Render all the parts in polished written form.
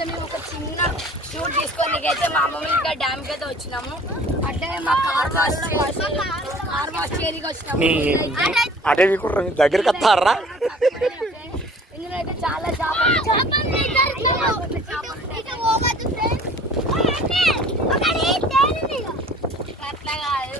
అయితే మేము ఒక చిన్న షూట్ తీసుకోనికి అయితే మా అమ్మమ్మ ఇంకా డ్యామ్ కి అయితే వచ్చినాము. అంటే మా కార్ వాష్ చేయడానికి వచ్చినాము. దగ్గరికి వస్తారా? ఇందులో అయితే చాలా చేపలు అట్లా కాదు.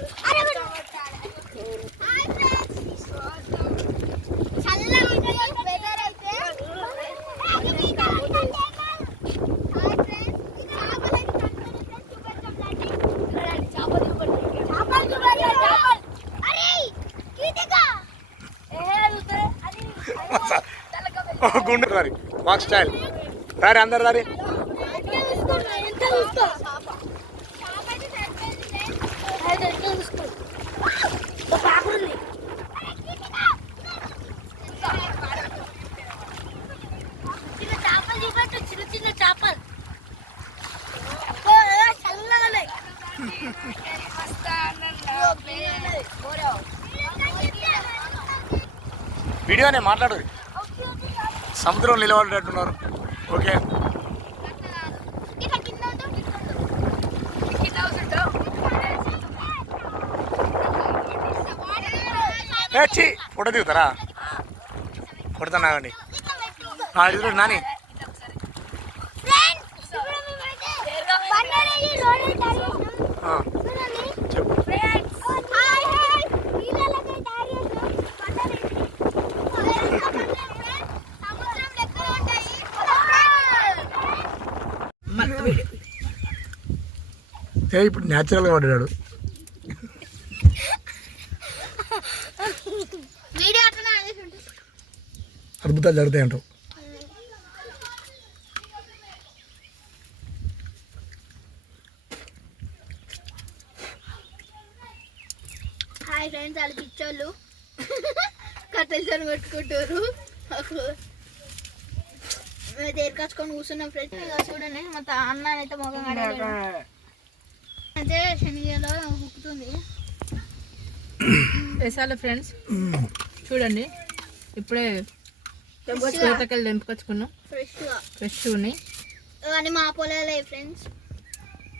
గుండు రారి మాకు స్టైల్ రారి అందరు రారి. వీడియోనే మాట్లాడు. సముద్రం నిలబడేటట్టున్నారు. ఓకే ఫోటో దిగుతారా? కొడుతున్నానండి నాని. చెప్పు. ఇప్పుడు న్యాచురల్గా పడ్డాడు. అద్భుతాలు జరుగుతాయి అంటావు. హాయ్ ఫ్రెండ్స్, వాళ్ళు పిచ్చోళ్ళు కట్టెలు కొట్టుకుంటారు. మేము దేనికొచ్చుకొని కూర్చున్నాం ఫ్రెండ్స్. చూడండి మా అన్న అయితే మొగం అయితే శనిగలో హుక్కుతుంది. వేసాలి ఫ్రెండ్స్. చూడండి ఇప్పుడే చేతకెళ్ళి తెంపుకొచ్చుకున్నాం. ఫ్రెష్ ఉన్నాయి. ఇవన్నీ మా పొలాలే ఫ్రెండ్స్.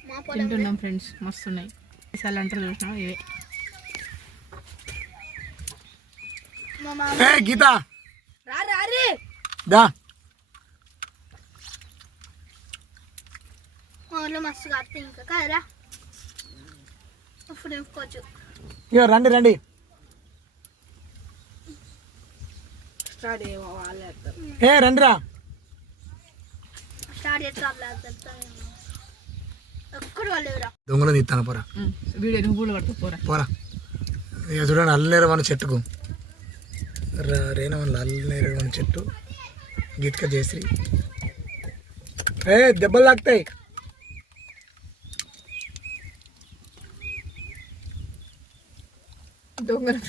మా పొలం తింటున్నాం ఫ్రెండ్స్. మస్తు ఉన్నాయి. వేసాలు అంటారు చూసినాం ఇవే. గీత ఊర్లో మస్తు కాస్తాయి ఇంకా కదరా. ఇప్పుడు నింపుకోవచ్చు. రండి రండి. రండిరా. స్టార్ట్ చేస్తా ఎక్కడ వాళ్ళేరా దొంగలు తీస్తాను పోరా. వీడియో నువ్వులు పడుతూ పోరా పోరా. ఇక చూడండి అల్లనేరమని చెట్టుకు రేనవల్ల అల్లనేరమని చెట్టు గీతక జయశ్రీ. దెబ్బలు తాకుతాయి. దొంగలు.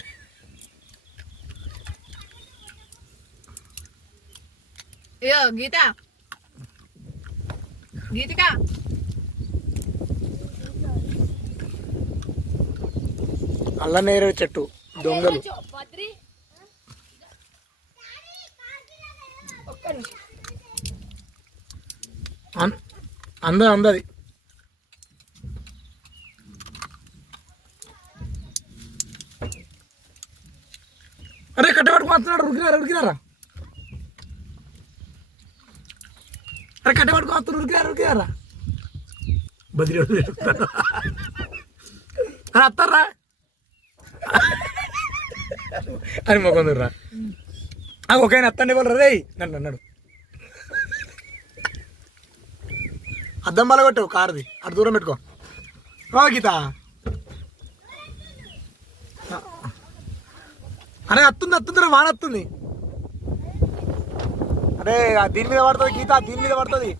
అయ్యో గీత గీతిక అల్లనేరేడు చెట్టు దొంగలు. అందది అరే కట్టబట్టుకున్నాడు. ఉరికినారా అరే కట్టబట్టుకు ఉరికినారా బదిలీ అని అత్తారా అని మొక్కందురా. ఒక ఆయన అత్తండి వాళ్ళు రే నన్ను అన్నాడు. అద్దం బల కొట్టావు కారుది. అటు దూరం పెట్టుకో. గీత అరే అత్తుందిరా వాన వస్తుంది. అరే దీని మీద పడుతుంది గీత, దీని మీద పడుతుంది.